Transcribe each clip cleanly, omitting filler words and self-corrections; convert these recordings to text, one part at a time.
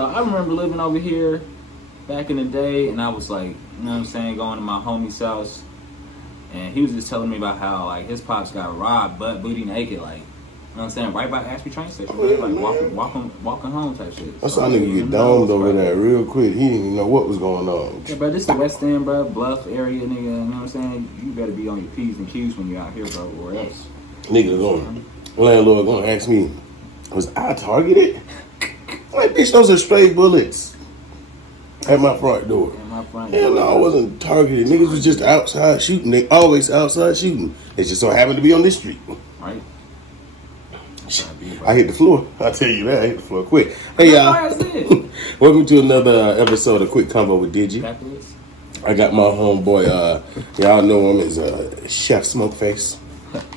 So I remember living over here back in the day, and I was like, you know what I'm saying, going to my homie's house, and he was just telling me about how like his pops got robbed, butt booty naked, like, you know what I'm saying, right by Ashby train station, like walking home type shit. I saw a nigga get domed over there real quick. He didn't even know what was going on. Yeah, bro, this is the West End, bro, Bluff area, nigga. You know what I'm saying? You better be on your P's and Q's when you're out here, bro, or else. Nigga landlord gonna ask me, was I targeted? Like, bitch, those are stray bullets at my front door. Hell no, I wasn't targeted. Niggas was just outside shooting. They always outside shooting. It just so happened to be on this street. Right. I hit the floor. I'll tell you that. I hit the floor quick. Hey, y'all. Welcome to another episode of Quick Convo with Digi. I got my homeboy, y'all know him as Chef Smokeface.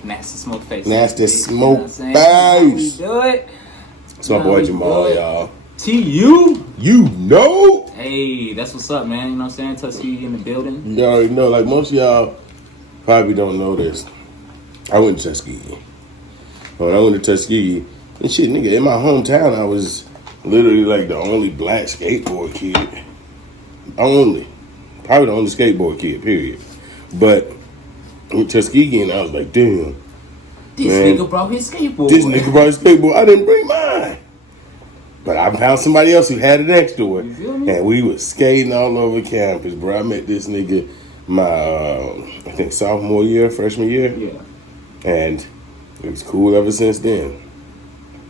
Nasty Smokeface. Nasty Smokeface. Do it. It's my boy Jamal, y'all. T.U. You know? Hey, that's what's up, man. You know what I'm saying? Tuskegee in the building. You already know. Like, most of y'all probably don't know this. I went to Tuskegee. When I went to Tuskegee, and shit, nigga, in my hometown, I was literally like the only black skateboard kid. Probably the only skateboard kid, period. But with Tuskegee, and I was like, damn. This nigga brought his skateboard. I didn't bring mine. But I found somebody else who had it next door. You feel me? And we was skating all over campus, bro. I met this nigga my, I think, freshman year. Yeah. And it was cool ever since then.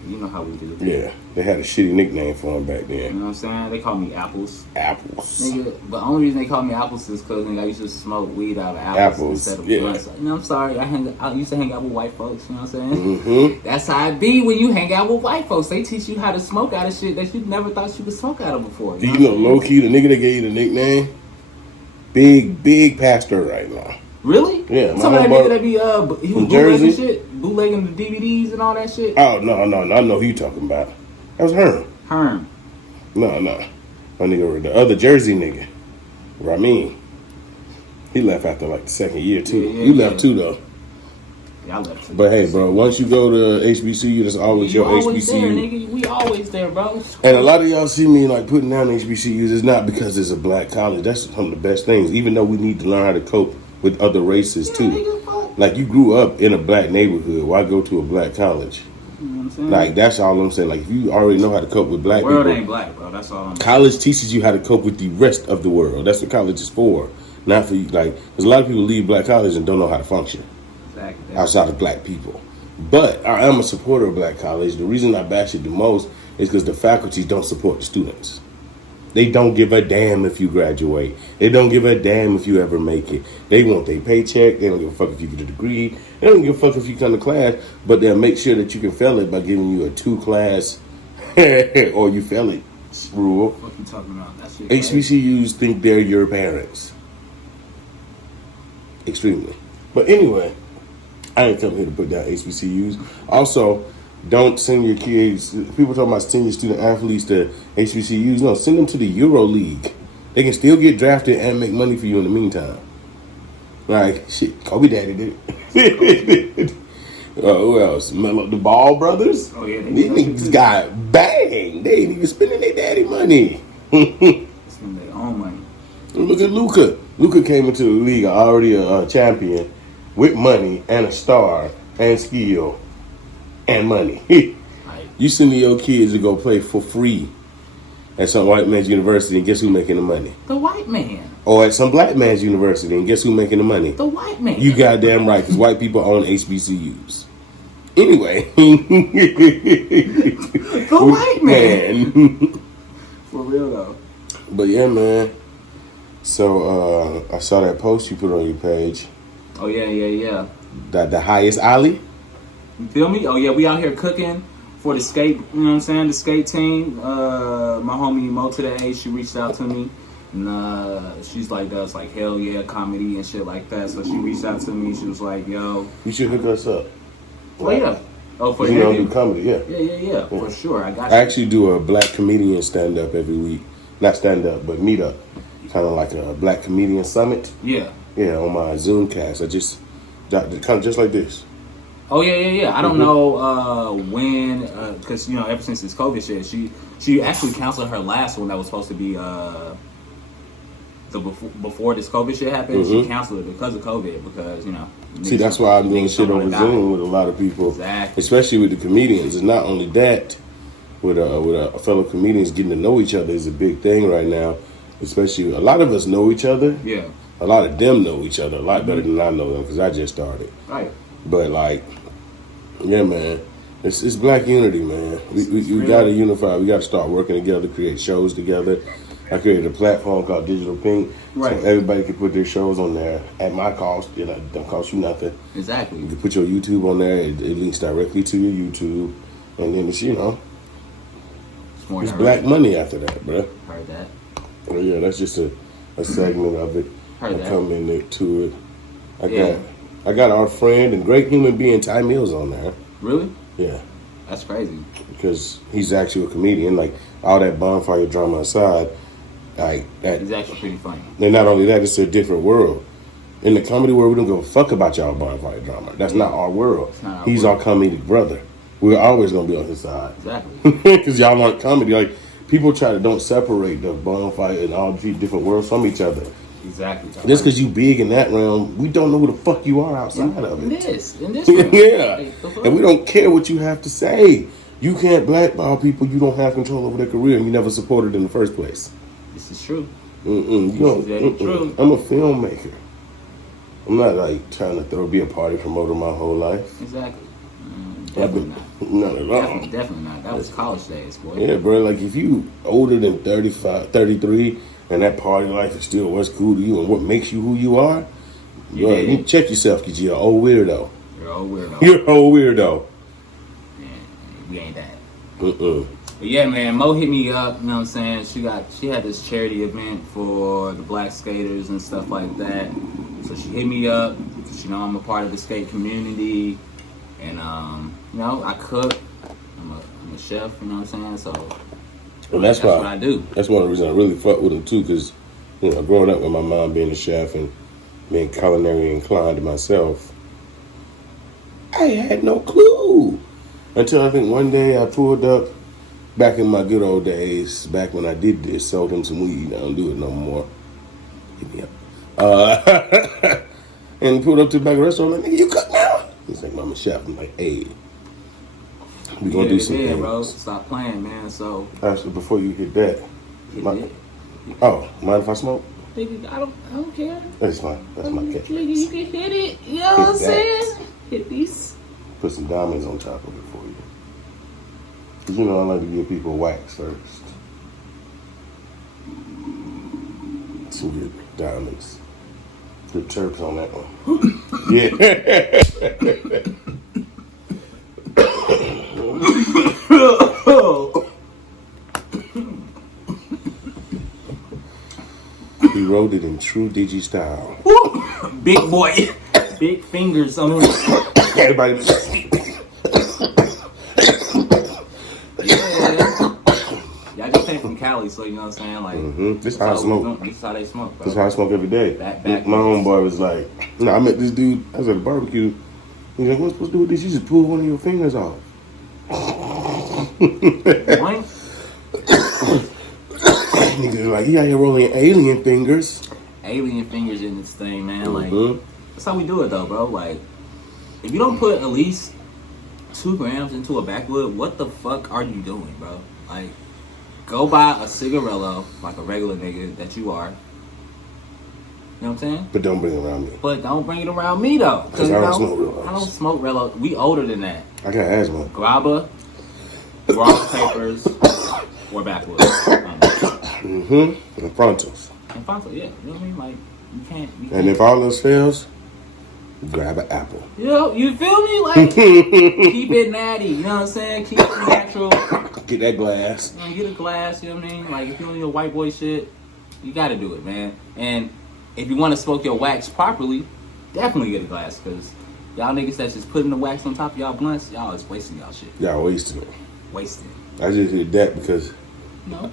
You know how we do. Yeah. They had a shitty nickname for him back then. You know what I'm saying? They call me Apples. Apples. Nigga, but the only reason they call me Apples is because I used to smoke weed out of apples instead of blunts. You know, I'm sorry. I used to hang out with white folks. You know what I'm saying? Mm-hmm. That's how it be when you hang out with white folks. They teach you how to smoke out of shit that you never thought you could smoke out of before. You know low-key, the nigga that gave you the nickname, big pastor right now. Really? Yeah. Some of that nigga that be, he was bootlegging shit? Bootlegging the DVDs and all that shit? Oh, no. I know who you talking about. That was Herm. No. My nigga, the other Jersey nigga, Ramin. He left after like the second year, too. Yeah, you left too, though. Yeah, I left too. But hey, bro, once you go to HBCU, that's always your always HBCU. There, nigga. We always there, bro. And a lot of y'all see me like putting down HBCUs. It's not because it's a black college. That's some of the best things. Even though we need to learn how to cope with other races, too. Nigga, like, you grew up in a black neighborhood. Why go to a black college? You know what I'm saying? Like, that's all I'm saying. Like, if you already know how to cope with black people. The world ain't black, bro. That's all I'm saying. College teaches you how to cope with the rest of the world. That's what college is for. Not for you. Like, there's a lot of people leave black college and don't know how to function. Exactly. Outside of black people. But I am a supporter of black college. The reason I bash it the most is because the faculty don't support the students. They don't give a damn if you graduate. They don't give a damn if you ever make it. They want their paycheck. They don't give a fuck if you get a degree. They don't give a fuck if you come to class, but they'll make sure that you can fail it by giving you a 2-class or you fail it rule. What you talking about? That shit HBCUs think they're your parents. Extremely. But anyway, I ain't coming here to put down HBCUs. Also, don't send your kids. People talking about sending your student athletes to HBCUs. No, send them to the Euro League. They can still get drafted and make money for you in the meantime. Like, shit, Kobe Daddy did it. Who else? The Ball brothers? Oh, yeah. These niggas got bang. They ain't even spending their daddy money. Spending their own money. Look at Luka. Luka came into the league already a champion with money and a star and skill. And money. You send your kids to go play for free at some white man's university, and guess who making the money? The white man. Or at some black man's university, and guess who making the money? The white man. You goddamn right, because white people own HBCUs. Anyway. The white man. For real, though. But yeah, man. So, I saw that post you put on your page. Oh, yeah. The highest alley? You feel me? Oh, yeah, we out here cooking for the skate, you know what I'm saying, the skate team. My homie Mo today, she reached out to me. And she's like, does like hell yeah comedy and shit like that. So she reached out to me. She was like, yo. You should hook us up. Oh, yeah. Oh, for you know, do comedy, yeah. Yeah. For sure. I got you. I actually do a black comedian stand-up every week. Not stand-up, but meet-up. Kind of like a black comedian summit. Yeah. Yeah, on my Zoomcast. I just, kind of just like this. Oh yeah. I don't know when, because ever since this COVID shit, she actually canceled her last one that was supposed to be before this COVID shit happened. She canceled it because of COVID because See, that's why I'm doing shit over Zoom with a lot of people, especially with the comedians. It's not only that, with a fellow comedians getting to know each other is a big thing right now. Especially a lot of us know each other. Yeah. A lot of them know each other a lot better than I know them because I just started. Right. But like, yeah, man, it's black unity, man. We gotta unify. We gotta start working together, create shows together. I created a platform called Digital Pink, so everybody can put their shows on there at my cost. It don't cost you nothing. Exactly. You can put your YouTube on there. It links directly to your YouTube, and then it's it's black money after that, bro. Heard that. Well, yeah, that's just a segment of it. Heard that. Come into it. I got our friend and great human being Ty Mills on there. Really? Yeah. That's crazy. Because he's actually a comedian. Like all that bonfire drama aside, like that. He's actually pretty funny. And not only that, it's a different world. In the comedy world, we don't give a fuck about y'all bonfire drama. That's not our world. He's our comedic brother. We're always gonna be on his side. Exactly. Because y'all aren't comedy. Like people don't separate the bonfire and all these different worlds from each other. Exactly. Just because you big in that realm, we don't know who the fuck you are outside of it. In this realm. Yeah. And we don't care what you have to say. You can't blackball people you don't have control over their career and you never supported in the first place. This is true. This is very true. I'm a filmmaker. I'm not like trying to be a party promoter my whole life. Exactly. Definitely not. Not at all. Definitely not. That was college days, boy. Yeah, bro. Like if you older than 35, 33, and that party life is still what's cool to you and what makes you who you are, you check yourself because you're an old weirdo. You're an old weirdo. You're an old weirdo. Yeah, we ain't that. But yeah, man, Mo hit me up, you know what I'm saying? She had this charity event for the black skaters and stuff like that. So she hit me up, because I'm a part of the skate community. And I cook. I'm a chef, you know what I'm saying? So that's what I do. That's one of the reasons I really fuck with him too, because growing up with my mom being a chef and being culinary inclined myself, I had no clue until I think one day I pulled up back in my good old days, back when I did this, sold him some weed. I don't do it no more. Hit me up. And pulled up to the back of the restaurant. I'm like, nigga, you cook now? He's like, I'm a chef. I'm like, hey. We gonna do some things. Bro. Stop playing, man. So actually, before you hit that, mind if I smoke? Nigga, I don't care. That's fine. That's my cat. You can hit it. You know what I'm saying? Hit these. Put some diamonds on top of it for you. Cause I like to give people wax first. Some good diamonds. Good chirps on that one. Yeah. He wrote it in true Digi style. Big boy. Big fingers on it. Everybody. Yeah, I just came from Cali, so you know what I'm saying? Like, This is how I smoke. This is how they smoke, bro. This is how I smoke every day. My homeboy was like, I met this dude. I was at a barbecue. He's like, what's supposed to do with this? You just pull one of your fingers off. What? Niggas like, he out here rolling alien fingers. Alien fingers in this thing, man. Like, that's how we do it, though, bro. Like, if you don't put at least 2 grams into a backwood, what the fuck are you doing, bro? Like, go buy a cigarillo, like a regular nigga that you are. You know what I'm saying? But don't bring it around me. But don't bring it around me, though. Because I don't smoke Rellos. I don't smoke Rellos. We older than that. I got asthma. Grabba, raw papers, or backwoods. And frontals. And frontal, yeah. You know what I mean? Like, you can't. And if all else fails, grab an apple. You feel me? Like, keep it natty. You know what I'm saying? Keep it natural. Get that glass. Get a glass. You know what I mean? Like, if you on your white boy shit, you got to do it, man. And if you want to smoke your wax properly, definitely get a glass, because y'all niggas that's just putting the wax on top of y'all blunts, y'all is wasting y'all shit. Y'all wasting it. Wasting it. I just did that because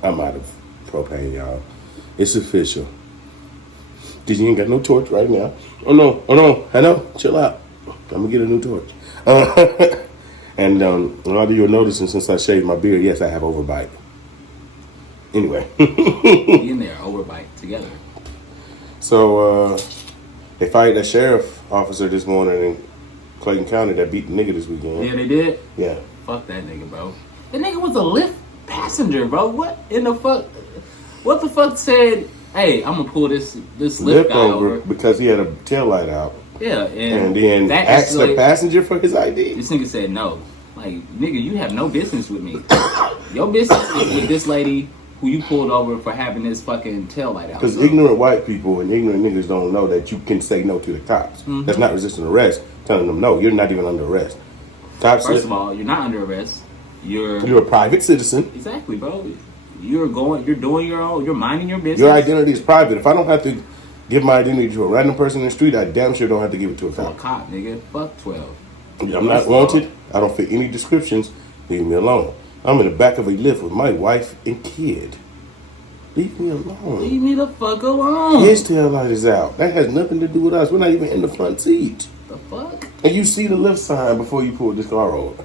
I'm out of propane, y'all. It's official. Because you ain't got no torch right now. Oh no, I know. Chill out. I'm going to get a new torch. And a lot of you are noticing since I shaved my beard, yes, I have overbite. Anyway. We in there, overbite together. So, they fired that sheriff officer this morning in Clayton County that beat the nigga this weekend. Yeah, they did? Yeah. Fuck that nigga, bro. The nigga was a Lyft passenger, bro. What in the fuck? What the fuck said, hey, I'm gonna pull this Lyft guy over. Because he had a tail light out. Yeah, and then asked the passenger for his ID. This nigga said no. Like, nigga, you have no business with me. Your business is with this lady who you pulled over for having this fucking tail light out. Because ignorant white people and ignorant niggas don't know that you can say no to the cops. Mm-hmm. That's not resisting arrest. Telling them no, you're not even under arrest. Cops First of all, you're not under arrest. You're a private citizen. Exactly, bro. You're doing your own. You're minding your business. Your identity is private. If I don't have to give my identity to a random person in the street, I damn sure don't have to give it to a cop. A cop, nigga. Fuck 12. I'm not wanted. I don't fit any descriptions. Leave me alone. I'm in the back of a Lyft with my wife and kid. Leave me alone. Leave me the fuck alone. His tail light is out. That has nothing to do with us. We're not even in the front seat. The fuck? And you see the left sign before you pull this car over.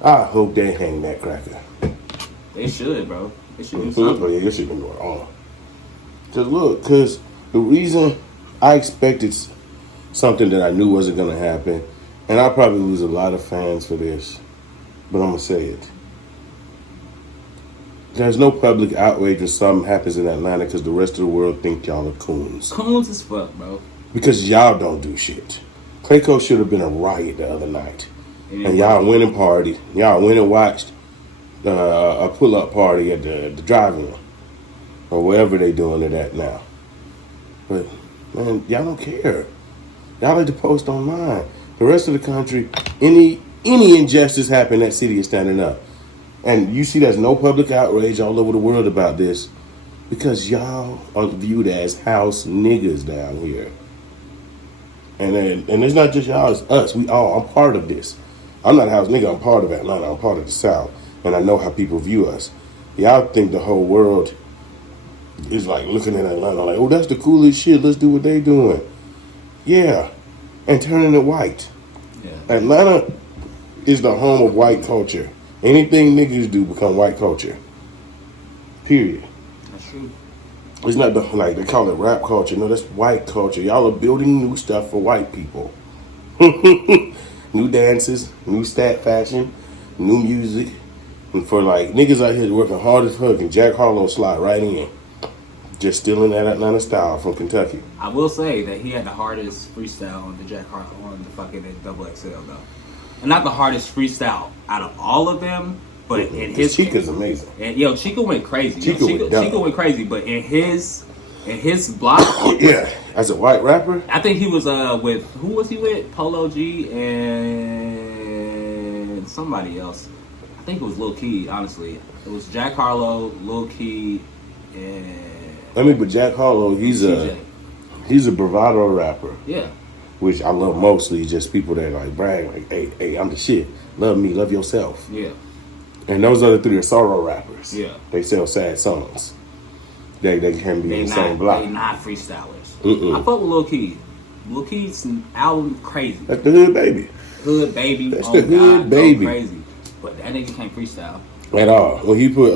I hope they hang that cracker. They should, bro. They should do something. Oh, yeah, this shit been going on. Because the reason I expected something that I knew wasn't going to happen, and I'll probably lose a lot of fans for this, but I'm going to say it. There's no public outrage when something happens in Atlanta because the rest of the world think y'all are coons. Coons as fuck, bro. Because y'all don't do shit. Clayco should have been a riot the other night. And y'all went and partied. Y'all went and watched a pull-up party at the drive-in. Or wherever they doing it at now. But, man, y'all don't care. Y'all like to post online. The rest of the country, any injustice happen, that city is standing up. And you see there's no public outrage all over the world about this because y'all are viewed as house niggas down here. And it's not just y'all, it's us. I'm part of this. I'm not a house nigga, I'm part of Atlanta. I'm part of the South. And I know how people view us. Y'all think the whole world is like looking at Atlanta like, oh, that's the coolest shit. Let's do what they doing. Yeah. And turning it white. Yeah. Atlanta is the home of white culture. Anything niggas do become white culture. Period. That's true. It's not like they call it rap culture. No, that's white culture. Y'all are building new stuff for white people. New dances, new stat fashion, new music. And for like niggas out here working hard as fuck and Jack Harlow slide right in. Just stealing that Atlanta style from Kentucky. I will say that he had the hardest freestyle on the Jack Harlow on the fucking Double XL though. And not the hardest freestyle out of all of them, but in his Chica's amazing. And Chica went crazy. Chica went crazy, but in his block, yeah, as a white rapper, I think he was with who was he with? Polo G and somebody else. I think it was Lil Key. Honestly, it was Jack Harlow, Lil Key, and but Jack Harlow, he's a bravado rapper. Yeah. Which I love mostly, just people that like brag, like, hey, I'm the shit. Love me, love yourself. Yeah. And those other three are sorrow rappers. Yeah. They sell sad songs. They can be in the same block. They not freestylers. I fuck with Lil Key. Lil Key's album crazy. That's the Hood Baby. Hood Baby. That's the Hood Baby. Crazy. But that nigga can't freestyle. At all. When he put,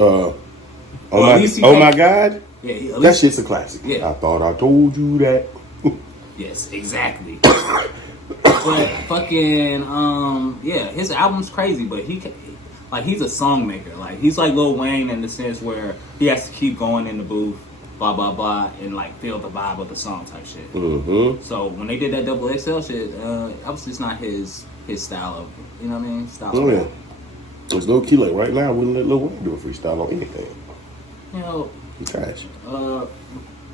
my God, yeah, that shit's a classic. Yeah. I thought I told you that. Yes, exactly. But fucking, his album's crazy, but he's a song maker. Like, he's like Lil Wayne in the sense where he has to keep going in the booth, blah, blah, blah, and like feel the vibe of the song type shit. Mm-hmm. So when they did that Double XL shit, obviously it's not his style of, you know what I mean? Yeah. It's low key, like right now, I wouldn't let Lil Wayne do a freestyle on anything. You know, he's trash.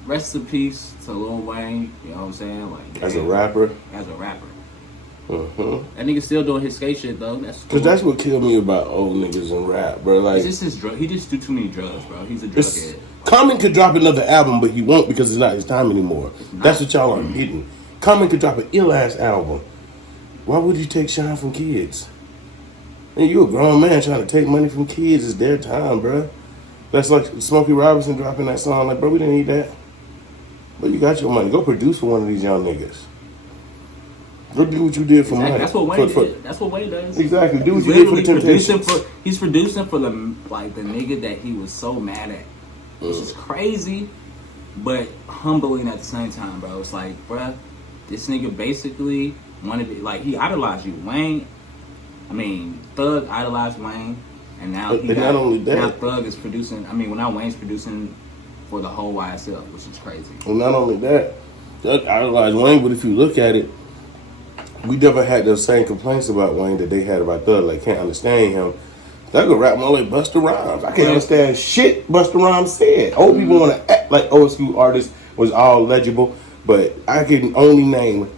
Rest in peace to Lil Wayne, you know what I'm saying? Like, as a rapper. Mm-hmm. That nigga still doing his skate shit though. Cause that's what killed me about old niggas in rap, bro. Like, it's just his drug. He just do too many drugs, bro. He's a drug head. Common could drop another album, but he won't because it's not his time anymore. That's what y'all are getting. Common could drop an ill ass album. Why would you take shine from kids? And you a grown man trying to take money from kids. It's their time, bro. That's like Smokey Robinson dropping that song. Like, bro, we didn't need that. But you got your money. Go produce for one of these young niggas. Go do what you did for Exactly. money. That's what Wayne did. That's what Wayne does. Exactly. Do what He's you did for the literally Temptations. he's producing for the nigga that he was so mad at, which is crazy, but humbling at the same time, bro. It's like, bruh, this nigga basically wanted to, like, he idolized you, Wayne. I mean, Thug idolized Wayne, and now not only that, now Thug is producing. I mean, well, now Wayne's producing for the whole YSL, which is crazy. Well, not only that, Thug idolized Wayne, but if you look at it, we never had those same complaints about Wayne that they had about Thug. Like, can't understand him. Thug could rap more like Busta Rhymes. I can't understand shit Busta Rhymes said. Old people want to act like old school artists was all legible, but I can only name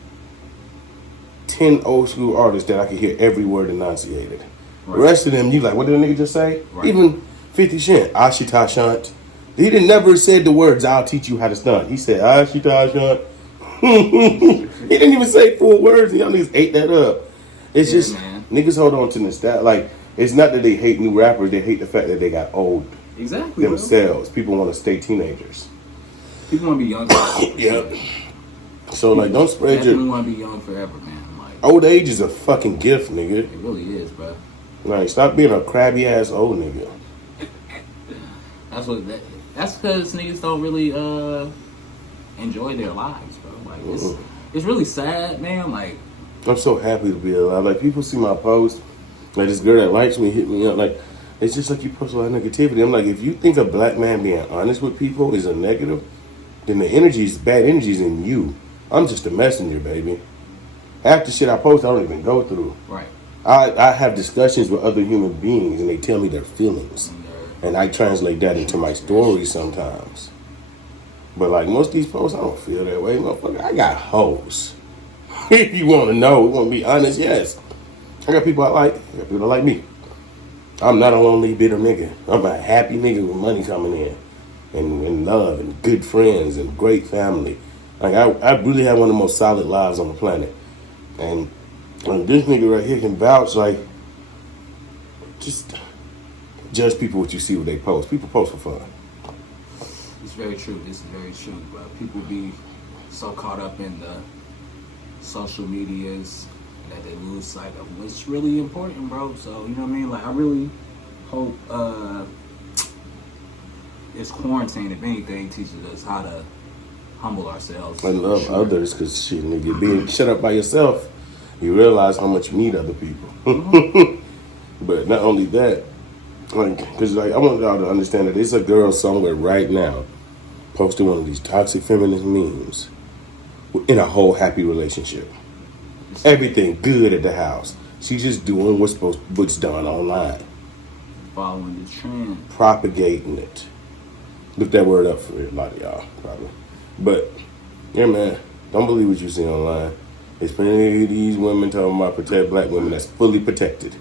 10 old school artists that I can hear every word enunciated. Right. The rest of them, you like, what did the nigga just say? Right. Even 50 Cent, Ashita Shunt. He didn't never said the words, I'll teach you how to stunt. He said, Ashita Shunt. He didn't even say full words, and y'all niggas ate that up. It's just, man. Niggas hold on to nostalgia. Like, it's not that they hate new rappers, they hate the fact that they got old Exactly. themselves. Bro. People want to stay teenagers. People want to be young. Yeah. So, like, don't spread definitely your... want to be young forever, man. Like, Old age is a fucking gift, nigga. it really is, bro. Like, stop being a crabby ass old nigga. That's because niggas don't really enjoy their lives, bro. Like, it's really sad, man. Like, I'm so happy to be alive. Like, people see my post, like, this girl that likes me hit me up. Like, it's just like you post a lot of negativity. I'm like, if you think a black man being honest with people is a negative, then the bad energy's in you. I'm just a messenger, baby. Half the shit I post, I don't even go through. right. I have discussions with other human beings, and they tell me their feelings. And I translate that into my stories sometimes. But, like, most of these posts, I don't feel that way, motherfucker. I got hoes. If you want to know, we want to be honest, yes. I got people I like. I got people that like me. I'm not a lonely, bitter nigga. I'm a happy nigga with money coming in. And love and good friends and great family. Like, I really have one of the most solid lives on the planet. And this nigga right here can vouch, like, just judge people what you see what they post. People post for fun. It's very true. It's very true. But people be so caught up in the social medias that they lose sight of what's really important, bro. So, you know what I mean? Like, I really hope this quarantine, if anything, teaches us how to humble ourselves. And love others, because shit, nigga, being shut up by yourself, you realize how much you need other people. But not only that, like, because like, I want y'all to understand that there's a girl somewhere right now posting one of these toxic feminist memes in a whole happy relationship. Everything good at the house. She's just doing what's done online. Following the trend. Propagating it. Look that word up for a lot of y'all, probably. But, yeah, man, don't believe what you see online. There's plenty of these women talking about protect black women that's fully protected.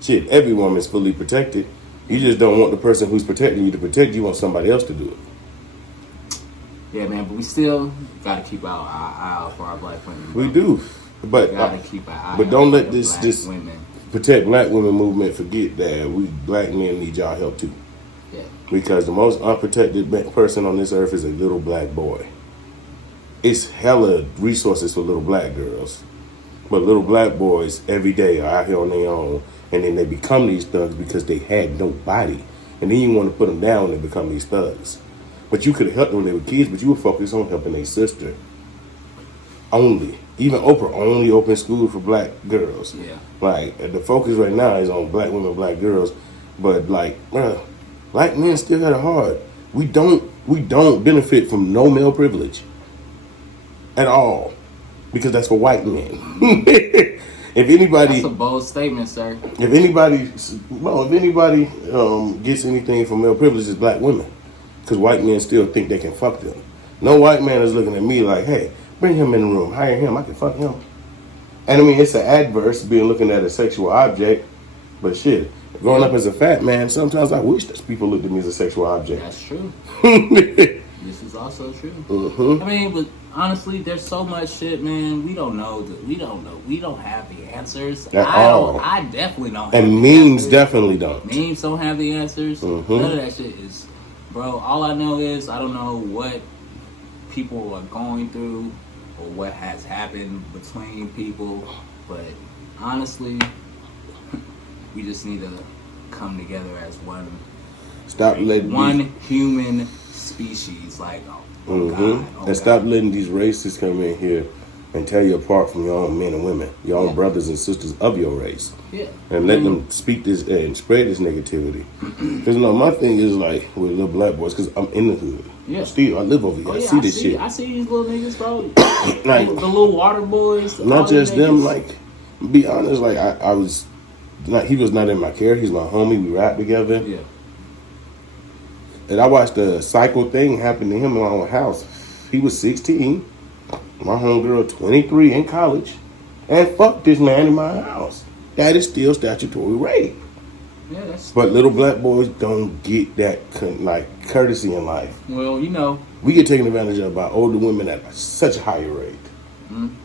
Shit, every woman's fully protected. You just don't want the person who's protecting you to protect you. You want somebody else to do it. Yeah, man, but we still gotta keep our eye out for our black women. Bro. We do. But we gotta keep our eye but out don't for let this women. protect black women movement forget that we black men need y'all help too. Yeah. Because the most unprotected person on this earth is a little black boy. It's hella resources for little black girls. But little black boys every day are out here on their own. And then they become these thugs because they had nobody. And then you want to put them down and become these thugs. But you could have helped them when they were kids, but you were focused on helping their sister. Only. Even Oprah only opened school for black girls. Yeah. Like, the focus right now is on black women, black girls. But, like, black men still got it hard. We don't benefit from no male privilege. At all. Because that's for white men. If anybody... That's a bold statement, sir. If anybody gets anything from male privilege, it's black women. Because white men still think they can fuck them. No white man is looking at me like, hey, bring him in the room, hire him, I can fuck him. And I mean, it's an adverse being looking at a sexual object. But shit, growing up as a fat man, sometimes I wish that people looked at me as a sexual object. That's true. This is also true. Mm-hmm. I mean, but honestly, there's so much shit, man. We don't know. We don't have the answers. I definitely don't. And memes definitely don't. Memes don't have the answers. Mm-hmm. None of that shit is, bro. All I know is I don't know what people are going through or what has happened between people, but honestly, we just need to come together as one. Stop letting one human species. Like, oh God, and stop letting these racists come in here and tear you apart from your own men and women, your own brothers and sisters of your race. Yeah. And let them speak this and spread this negativity. Because my thing is like with little black boys, because I'm in the hood. Yeah. Still, I live over here. I see this shit. I see these little niggas, bro. Like, the little water boys. Not just them. Like, be honest. Like, I was not. He was not in my care. He's my homie. We rap together. Yeah. And I watched the cycle thing happen to him in my own house. He was 16. My homegirl, 23, in college, and fuck this man in my house. That is still statutory rape. Yeah, that's. But little black boys don't get that courtesy in life. Well, we get taken advantage of by older women at such a higher rate.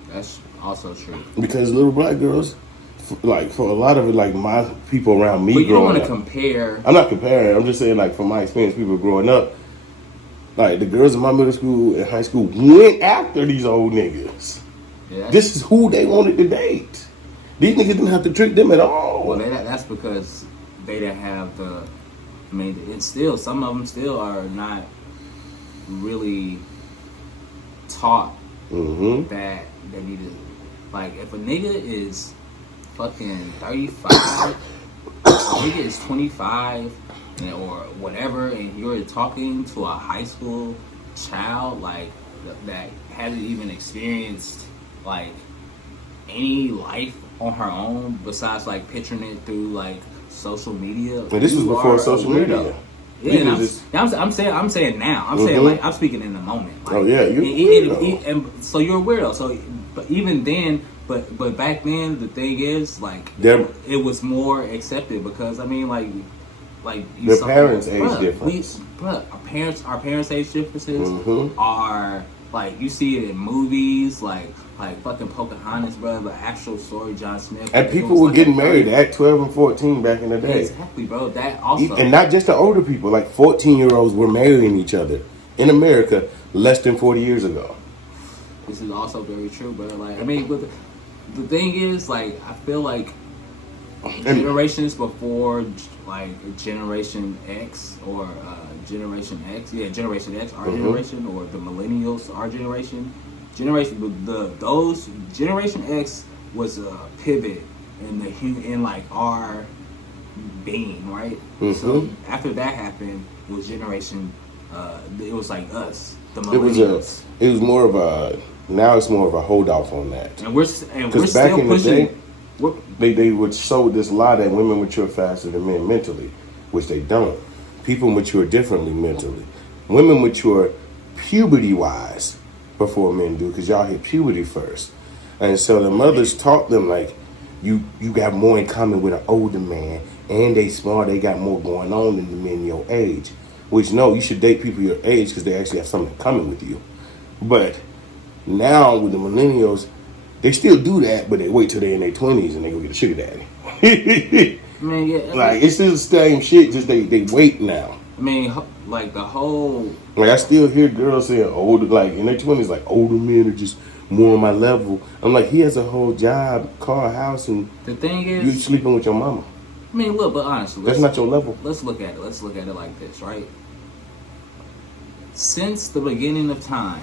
That's also true. Because little black girls, for a lot of it, like my people around me, but you don't want to compare. I'm not comparing. I'm just saying, like, from my experience, people growing up, like the girls in my middle school and high school went after these old niggas. Yeah, this is who they wanted to date. These niggas didn't have to trick them at all. Well, that's because they didn't have the. I mean, it's still, some of them still are not really taught that they need to. Like, if a nigga is fucking 35, if a nigga is 25 or whatever, and you're talking to a high school child like that hasn't even experienced like any life on her own besides like picturing it through like social media. And this was before social media. Yeah, and I'm saying now. I'm saying like I'm speaking in the moment. Like, oh yeah, and so you're a weirdo. So, but even then, but back then the thing is like it was more accepted because I mean like their parents' age difference. Our parents' age differences are like you see it in movies like fucking Pocahontas, bro, the actual story, John Smith. And people were getting married at 12 and 14 back in the day. Exactly, bro. That also. And not just the older people, like 14-year-olds were marrying each other in America less than 40 years ago. This is also very true, bro. Like, I mean, but the thing is, like, I feel like generations before, like, Generation X or Generation X, Generation X, our generation, or the millennials, our generation. Those Generation X was a pivot in like our being, right? So after that happened, it was Generation. It was like us, the millennials. It was more of a. Now it's more of a hold off on that. And we're back still in pushing. The day, they would show this lie that women mature faster than men mentally, which they don't. People mature differently mentally. Women mature puberty wise before men do, because y'all hit puberty first. And so the mothers taught them, like, you got more in common with an older man, and they smart, they got more going on than the men your age. Which, no, you should date people your age because they actually have something in common with you. But now with the millennials, they still do that, but they wait till they're in their 20s and they go get a sugar daddy. Man, yeah. Like, it's still the same shit, just they wait now. I mean, like the whole. Like, I still hear girls saying older, like in their 20s, like older men are just more on my level. I'm like, he has a whole job, car, house, and the thing is, you sleeping with your mama. I mean, look, but honestly, that's not your level. Let's look at it. Let's look at it like this, right? Since the beginning of time,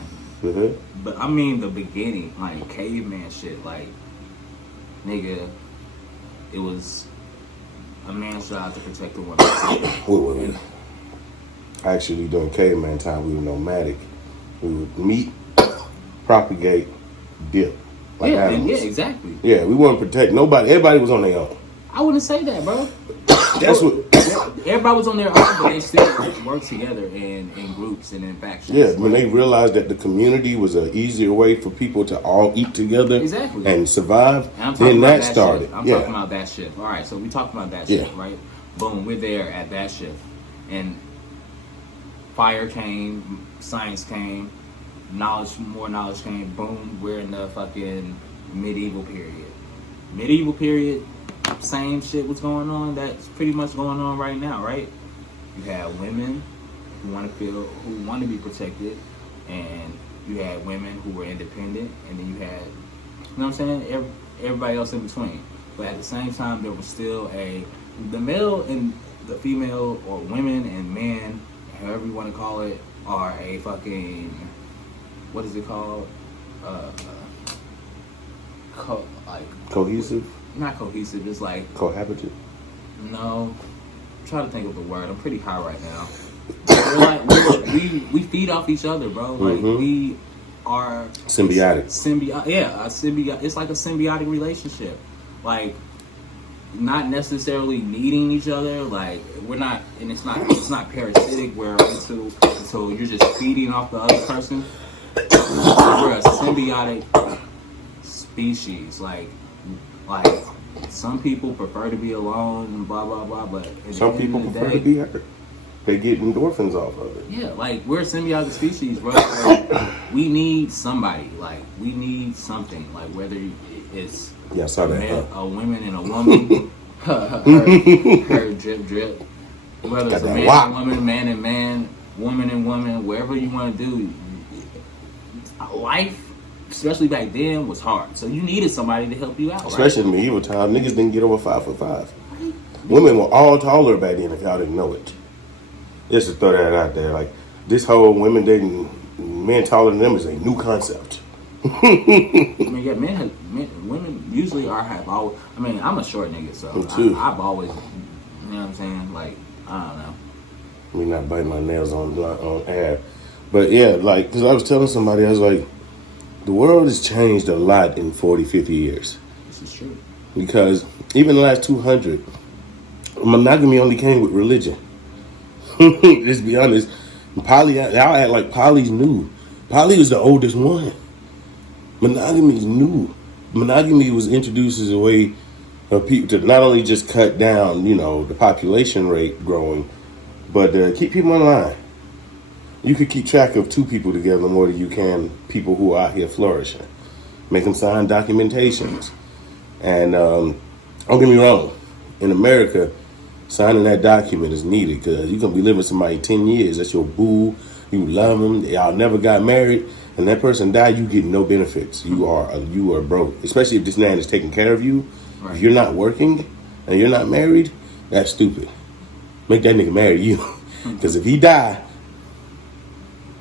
but I mean the beginning, like caveman shit, like nigga, it was a man's job to protect the woman. Wait. Actually, during caveman time, we were nomadic. We would meet, propagate, dip. Like animals. Yeah, exactly. Yeah, we wouldn't protect nobody. Everybody was on their own. I wouldn't say that, bro. That's what. Everybody was on their own, but they still worked together in groups and in factions. Yeah, when they realized that the community was an easier way for people to all eat together and survive, then that started. I'm talking about that shift. All right, so we talking about that shift, right? Boom, we're there at that shift. And fire came, science came, more knowledge came. Boom, we're in the fucking medieval period. Same shit was going on. That's pretty much going on right now, right? You have women who want to be protected, and you had women who were independent, and then you had, you know what I'm saying, everybody else in between. But at the same time, there was still the male and the female, or women and men, however you want to call it, are a fucking, what is it called? Like Cohesive? not cohesive. It's like Cohabited? no. I'm trying to think of the word. I'm pretty high right now. We're like we feed off each other, bro. Like we are Symbiotic. Yeah, a symbiotic. It's like a symbiotic relationship. Like not necessarily needing each other. Like we're not, and it's not parasitic where until you're just feeding off the other person. We're a symbiotic species. Like some people prefer to be alone and blah blah blah, but some people prefer to be hurt. They get endorphins off of it. Yeah, like we're a symbiotic species, bro. Like, we need somebody. Like we need something. Like whether it's a woman and a woman, her drip drip. Whether it's a man and woman, man and man, woman and woman, wherever you want to do. Life, especially back then, was hard. So you needed somebody to help you out. Especially in medieval time, niggas didn't get over 5'5". Women were all taller back then if y'all didn't know it. Just to throw that out there, like this whole women dating men taller than them is a new concept. I mean, yeah, women usually have always. I mean, I'm a short nigga, so I've always, you know what I'm saying? Like, I don't know. Me not biting my nails on air, but yeah, like, because I was telling somebody, I was like, the world has changed a lot in 40, 50 years. This is true. Because even the last 200, monogamy only came with religion. Let's be honest. Y'all act like poly's new. Poly was the oldest one. Monogamy is new. Monogamy was introduced as a way of people to not only just cut down, the population rate growing, but keep people in line. You could keep track of 2 people together more than you can people who are out here flourishing. Make them sign documentations. And don't get me wrong, in America, signing that document is needed because you're going to be living with somebody 10 years. That's your boo. You love them. Y'all never got married. And that person died, you get no benefits. You are broke. Especially if this man is taking care of you. Right. If you're not working and you're not married, that's stupid. Make that nigga marry you. Because if he die,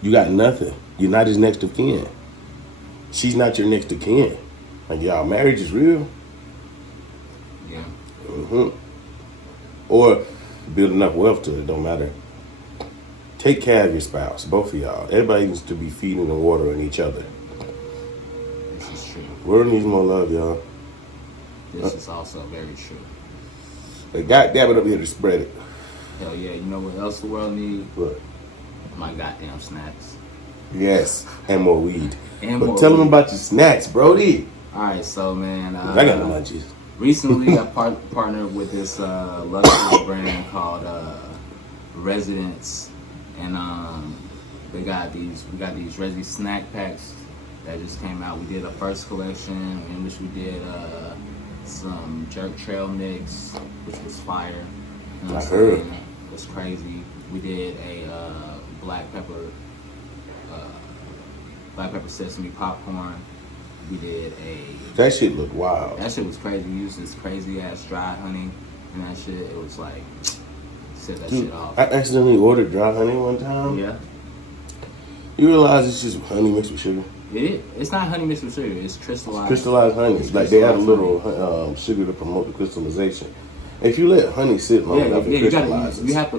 you got nothing. You're not his next of kin. She's not your next of kin. Like, y'all marriage is real. Yeah. Or build enough wealth to it, don't matter. Take care of your spouse, both of y'all. Everybody needs to be feeding and watering each other. This is true. World needs more love, y'all. This is also very true. But goddamn it up here to spread it. Hell yeah, you know what else the world needs? What? My goddamn snacks. Yes, and more weed. And but tell them about your snacks, Brody. Alright, so man. I got the munchies. Recently, I partnered with this luxury brand called Residence, and we got these Resi snack packs that just came out. We did a first collection in which we did some jerk trail mix, which was fire. You know I heard. It was crazy. We did a black pepper sesame popcorn. We did that shit looked wild. That shit was crazy. We used this crazy ass dry honey and that shit. It was like, set that shit off. I accidentally ordered dry honey one time. Yeah. You realize it's just honey mixed with sugar? It's not honey mixed with sugar. It's crystallized. It's crystallized honey. It's like they add a little sugar to promote the crystallization. If you let honey sit long enough, it crystallizes. You have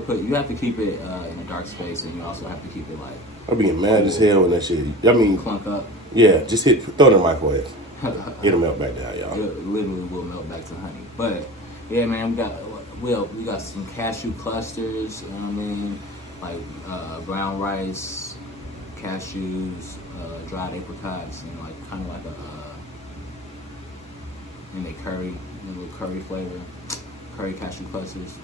to keep it in a dark space, and you also have to keep it like. I'm being mad as hell when that shit. I mean, clunk up. Yeah, just throw it in the microwave. It'll melt back down, y'all. It literally will melt back to honey. But yeah, man, we got some cashew clusters. You know what I mean? Like brown rice, cashews, dried apricots, and like kind of like and they curry, a little curry flavor, curry cashew clusters.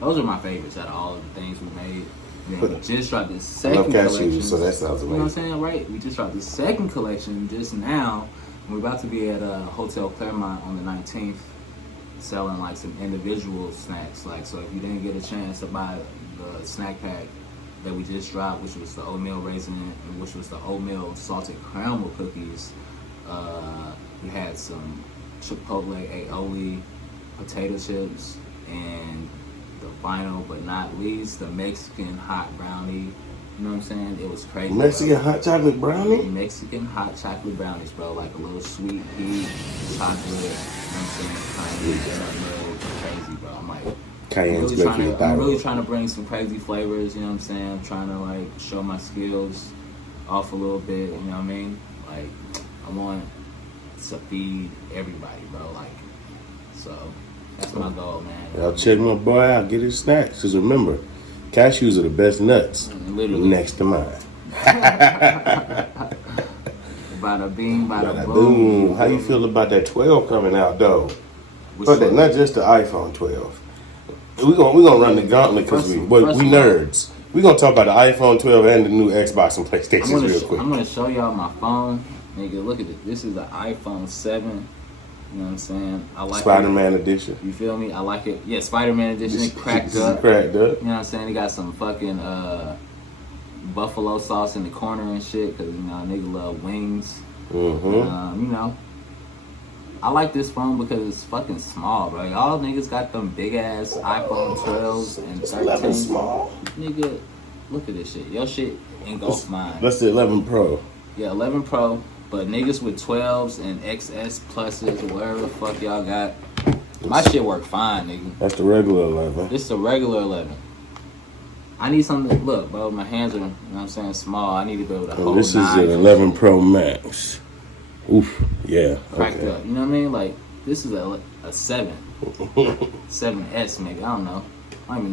Those are my favorites out of all of the things we made. And then we just dropped this second collection. So that sounds amazing. You know what I'm saying, right? We just dropped the second collection just now. And we're about to be at Hotel Claremont on the 19th, selling like some individual snacks. Like, so if you didn't get a chance to buy the snack pack, that we just dropped, which was the oatmeal raisin, and which was the oatmeal salted caramel cookies. We had some Chipotle aioli potato chips, and the final but not least, the Mexican hot brownie. You know what I'm saying? It was crazy. Mexican bro. hot chocolate brownie? Mexican hot chocolate brownies, bro. Like a little sweet heat chocolate. You know what I'm saying? Crazy, bro. I'm like, Cayenne's good for your I'm thyroid. really trying to bring some crazy flavors. You know what I'm saying? I'm trying to like show my skills off a little bit. You know what I mean? Like, I want to feed everybody, bro. Like, so that's my goal, man. Y'all check my boy out. Get his snacks. Because remember, cashews are the best nuts. Literally. Next to mine. Bada bing, bada boom. Boom. How you feel about that 12 coming out, though? But that, not just the iPhone 12. We gonna run the gauntlet because we nerds. We gonna talk about the iPhone 12 and the new Xbox and PlayStation real quick. I'm gonna show y'all my phone, nigga. Look at it. This is the iPhone 7. You know what I'm saying? I like Spider-Man edition. You feel me? I like it. Yeah, Spider-Man edition. It cracked up. Cracked up. You know what I'm saying? It got some fucking buffalo sauce in the corner and shit because you know nigga love wings. Mm-hmm. You know. I like this phone because it's fucking small, bro. Y'all niggas got them big ass iPhone 12s and 13s. 11 small. Nigga, look at this shit. Your shit engulfs mine. That's the 11 Pro. Yeah, 11 Pro. But niggas with 12s and XS pluses or whatever the fuck y'all got, my shit work fine, nigga. That's the regular 11. This is a regular 11. I need something to look, bro. My hands are, you know what I'm saying, small. I need to be able to hold This is knives an 11 Pro Max. Oof, yeah. cracked Okay. up. You know what I mean? Like, this is a 7. 7S, maybe. I don't know. I don't even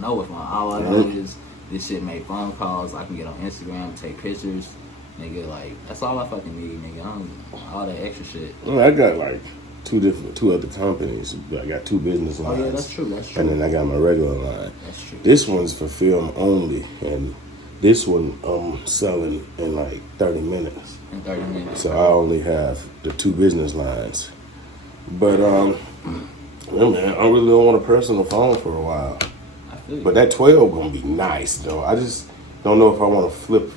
know what's one. All I know is this shit make phone calls. I can get on Instagram, take pictures. Nigga, like, that's all I fucking need, nigga. I don't all that extra shit. Well, I got like two other companies. I got 2 business lines. Oh, yeah, that's true. And then I got my regular line. That's true. This one's for film only, and this one I'm selling in like 30 minutes. In 30 minutes. So I only have the 2 business lines. But yeah, man, I really don't want a personal phone for a while. I feel you. But that 12 gonna be nice though. I just don't know if I want to flip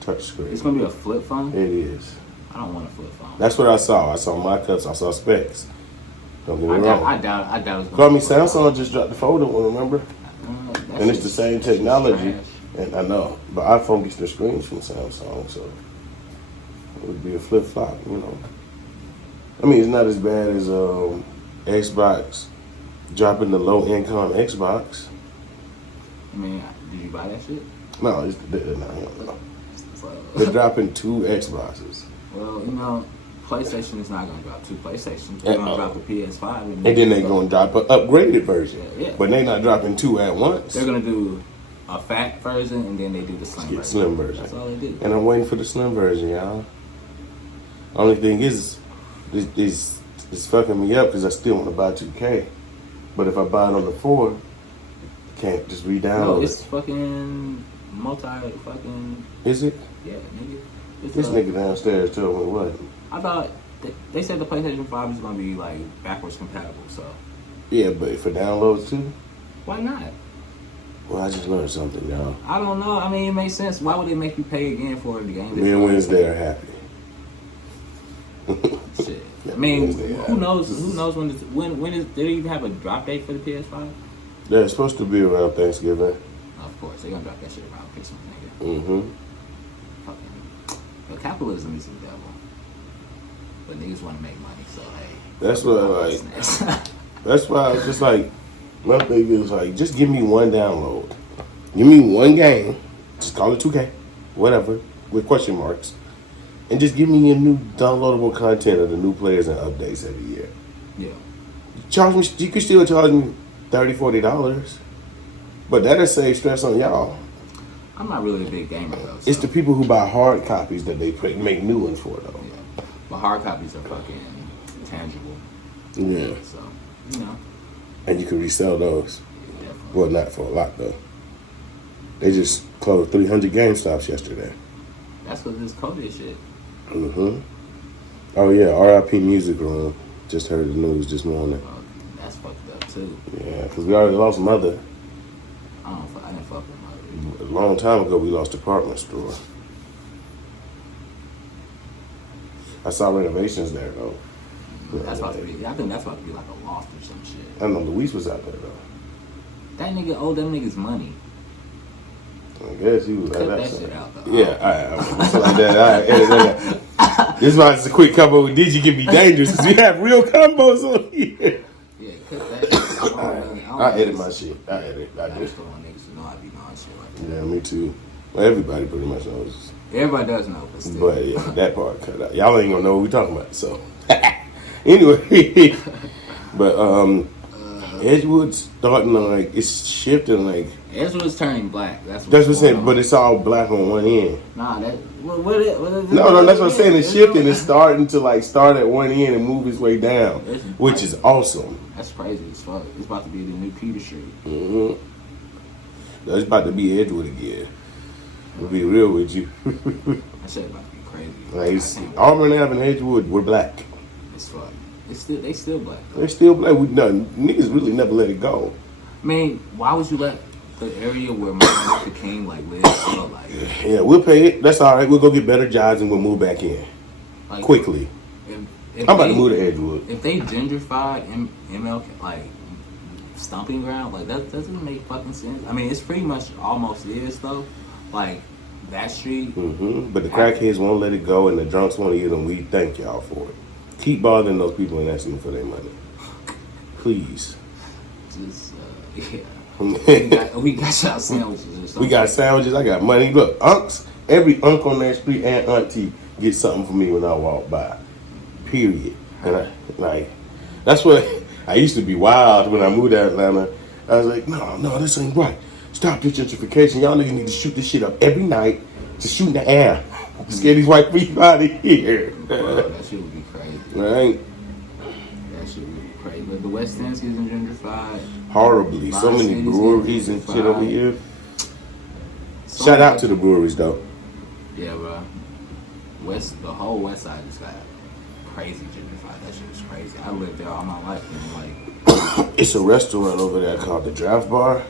touch screen. It's gonna be a flip phone? It is. I don't want a flip phone. That's what I saw. I saw my cuts. I saw specs. Don't get me wrong. I doubt it's gonna Call me be a flip phone. Samsung just dropped the folding one, remember? That And it's shit's- the same that shit's technology. trash. And I know. But iPhone gets their screens from Samsung, so it would be a flip flop, you know. I mean, it's not as bad as Xbox dropping the low income Xbox. I mean, did you buy that shit? No, no. So, They're dropping 2 Xboxes. well, you know, PlayStation is not gonna drop 2 PlayStations. They're gonna drop the PS5, And then they're going to drop an upgraded version. Yeah. But they're not dropping 2 at once. They're gonna do a fat version and then they do the slim Get version. slim version. That's all they do. And I'm waiting for the slim version, y'all. Only thing is, it's fucking me up because I still want to buy 2K. But if I buy it on the 4, I can't just re-download No, it. it's fucking fucking Is it? yeah, nigga. It's, This nigga downstairs told me what? I thought they said the PlayStation 5 is gonna be like backwards compatible. So Yeah, but for downloads too? why not? Well, I just learned something, y'all. I don't know. I mean, it makes sense. Why would they make you pay again for the game? Me and Wednesday are happy. Shit. I mean, Wednesday, who knows? Who knows when is? Did they even have a drop date for the PS5? They're supposed to be around Thanksgiving. Of course, they're gonna drop that shit around Christmas, nigga. Mm-hmm. Fucking, but capitalism is the devil. But niggas want to make money, so hey. That's what I like. That's why I was just like, my thing is like, just give me one download. Give me one game. Just call it 2K. Whatever. With question marks. And just give me your new downloadable content of the new players and updates every year. Yeah. Charge me. You can still charge me $30, $40. But that'll save stress on y'all. I'm not really a big gamer though. So. It's the people who buy hard copies that they make new ones for though. Yeah. But hard copies are fucking tangible. Yeah. So, you know. And you can resell those. Definitely. Well, not for a lot though. They just closed 300 GameStops yesterday. That's because this COVID shit. Mm-hmm. Oh yeah, R.I.P. Music Room. Just heard the news this morning. That's fucked up too. Yeah, because we already lost Mother. I didn't fuck with Mother. a long time ago, we lost department store. I saw renovations there though. That's about to be. I think that's about to be like a loft or some shit. I know Luis was out there though. That nigga owe them niggas money. I guess he was Cut like that shit out though. Yeah, something like that. All right, this is why it's a quick combo with Digi can be dangerous because we have real combos on here. Yeah, cut that shit. I edit my shit. I edit. I do. just don't want niggas to know I be knowing shit like that. Yeah, me too. Well, everybody pretty much knows. Everybody does know, but still. But yeah, that part cut out. Y'all ain't gonna know what we talking about. So anyway, but Edgewood's starting to like it's shifting like. Edgewood's turning black. That's what I'm saying. But it's all black on one end. Nah, that what No, that's what I'm saying. It's shifting. It's starting to like start at one end and move its way down, which is awesome. That's crazy as fuck. It's about to be the new Peter Street. Mm-hmm. It's about to be Edgewood again. To be real with you. That shit about to be crazy. Like Auburn Ave and Edgewood, we're black. It's fuck. They still black. Though. They're still black. Niggas really never let it go. I mean, why would you let the area where Martin Luther King like lives go like? Yeah, we'll pay it. That's all right. We'll go get better jobs and we'll move back in Like, quickly. If I'm about to move to Edgewood. If they gentrified MLK like stomping ground, like that doesn't make fucking sense. I mean, it's pretty much almost is though. Like that street. Mm-hmm. But the crackheads won't let it go, and the drunks want to eat them. We thank y'all for it. Keep bothering those people and asking them for their money, please. Just yeah. we got y'all sandwiches or something. We got sandwiches. I got money. Look, unks. Every unk on that street and auntie gets something for me when I walk by. Period. And that's what I used to be wild when I moved to Atlanta. I was like, no, this ain't right. Stop this gentrification. Y'all niggas need to shoot this shit up every night. Just shoot in the air. Scare these white people out of here. Bro, that shit would be crazy. Right? That shit would be crazy. But the West End's getting gentrified. Horribly. So many breweries and shit over here. Shout out to the breweries though. Yeah, bro. The whole West Side just got crazy gentrified. That shit was crazy. I lived there all my life and like it's a restaurant over there called the Draft Bar.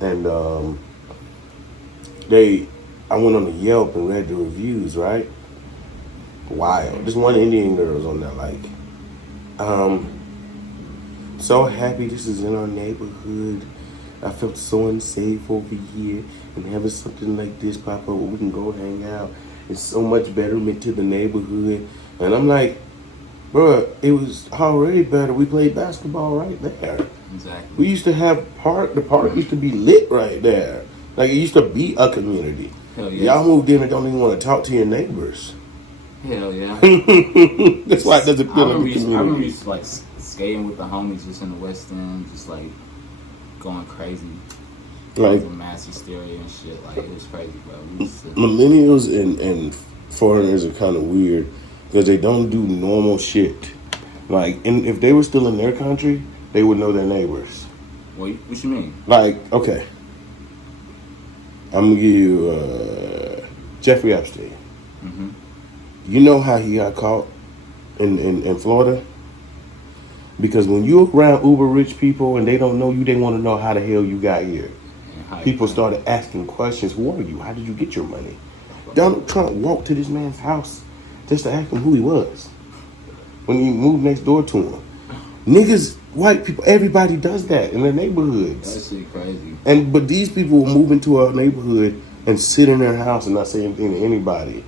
And I went on the Yelp and read the reviews, right? Wild. This one Indian girl's on there, like, so happy this is in our neighborhood. I felt so unsafe over here, and having something like this pop up where we can go hang out. It's so much betterment to the neighborhood. And I'm like, bro, it was already better. We played basketball right there. Exactly. We used to have the park used to be lit right there. Like it used to be a community. Hell yeah. Y'all moved in and don't even want to talk to your neighbors. Hell yeah. That's why it doesn't feel like a community. I remember used to like skating with the homies just in the West End, just like going crazy. Like mass hysteria and shit. Like it was crazy, bro. Millennials and foreigners are kind of weird because they don't do normal shit. Like, and if they were still in their country, they would know their neighbors. What you mean? Like, okay, I'm gonna give you Jeffrey Epstein. Mm-hmm. You know how he got caught in Florida? Because when you're around uber rich people and they don't know you, they want to know how the hell you got here. People started asking questions. Who are you? How did you get your money? Donald Trump walked to this man's house just to ask him who he was when he moved next door to him. Niggas, white people, everybody does that in their neighborhoods. That shit crazy. But these people will move into our neighborhood and sit in their house and not say anything to anybody.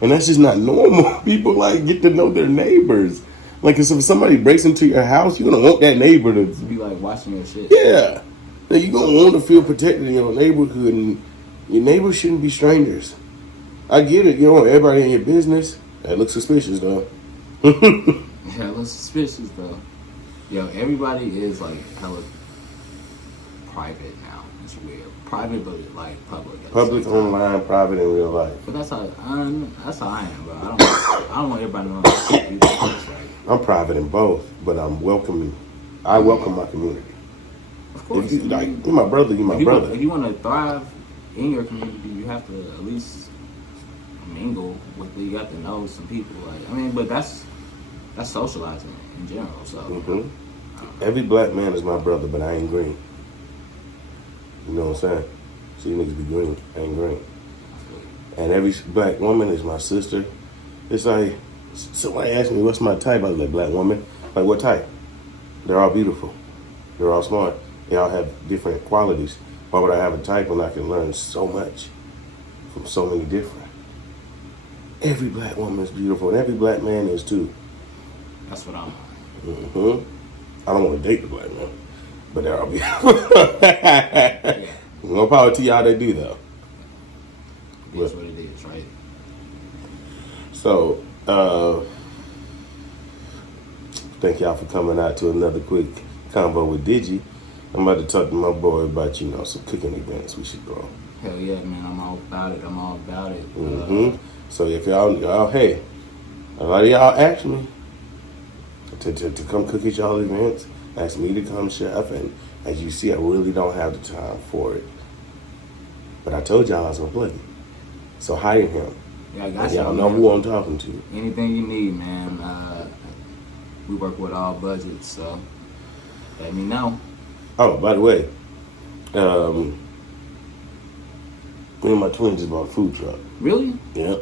And that's just not normal. People like get to know their neighbors. Like if somebody breaks into your house, you're gonna want that neighbor to be like watching your shit. Yeah. You're gonna want to feel protected in your neighborhood, and your neighbors shouldn't be strangers. I get it, you don't want everybody in your business. That looks suspicious though. Yeah, it looks suspicious though. Yo, everybody is like hella private now. It's weird. Private but like public. Public online, private in real life. But that's how I am, bro. I don't want everybody to know that. I'm private in both, but I'm welcoming. I welcome my community. Of course. If you, like, you're my brother, you're my brother. If you want to thrive in your community, you have to at least mingle with. You got to know some people. Like, I mean, but that's socializing in general. So Every black man is my brother, but I ain't green. You know what I'm saying? So you niggas be green and green. And every black woman is my sister. It's like, somebody asked me, what's my type? I was like, black woman. Like, what type? They're all beautiful. They're all smart. They all have different qualities. Why would I have a type when I can learn so much from so many different? Every black woman is beautiful, and every black man is too. That's what I'm. I don't want to date the black man, but they're all beautiful. No power to y'all that do, though. That's what it is, right? So, thank y'all for coming out to another quick convo with Digi. I'm about to talk to my boy about, some cooking events we should go. Hell yeah, man. I'm all about it. So if y'all, hey, a lot of y'all ask me to come cook at y'all events, ask me to come chef, and as you see, I really don't have the time for it. But I told y'all I was gonna play. So hire him. Yeah, I got and you. Y'all know who I'm talking to. Anything you need, man. We work with all budgets, so let me know. Oh, by the way, me and my twins just bought a food truck. Really? Yep.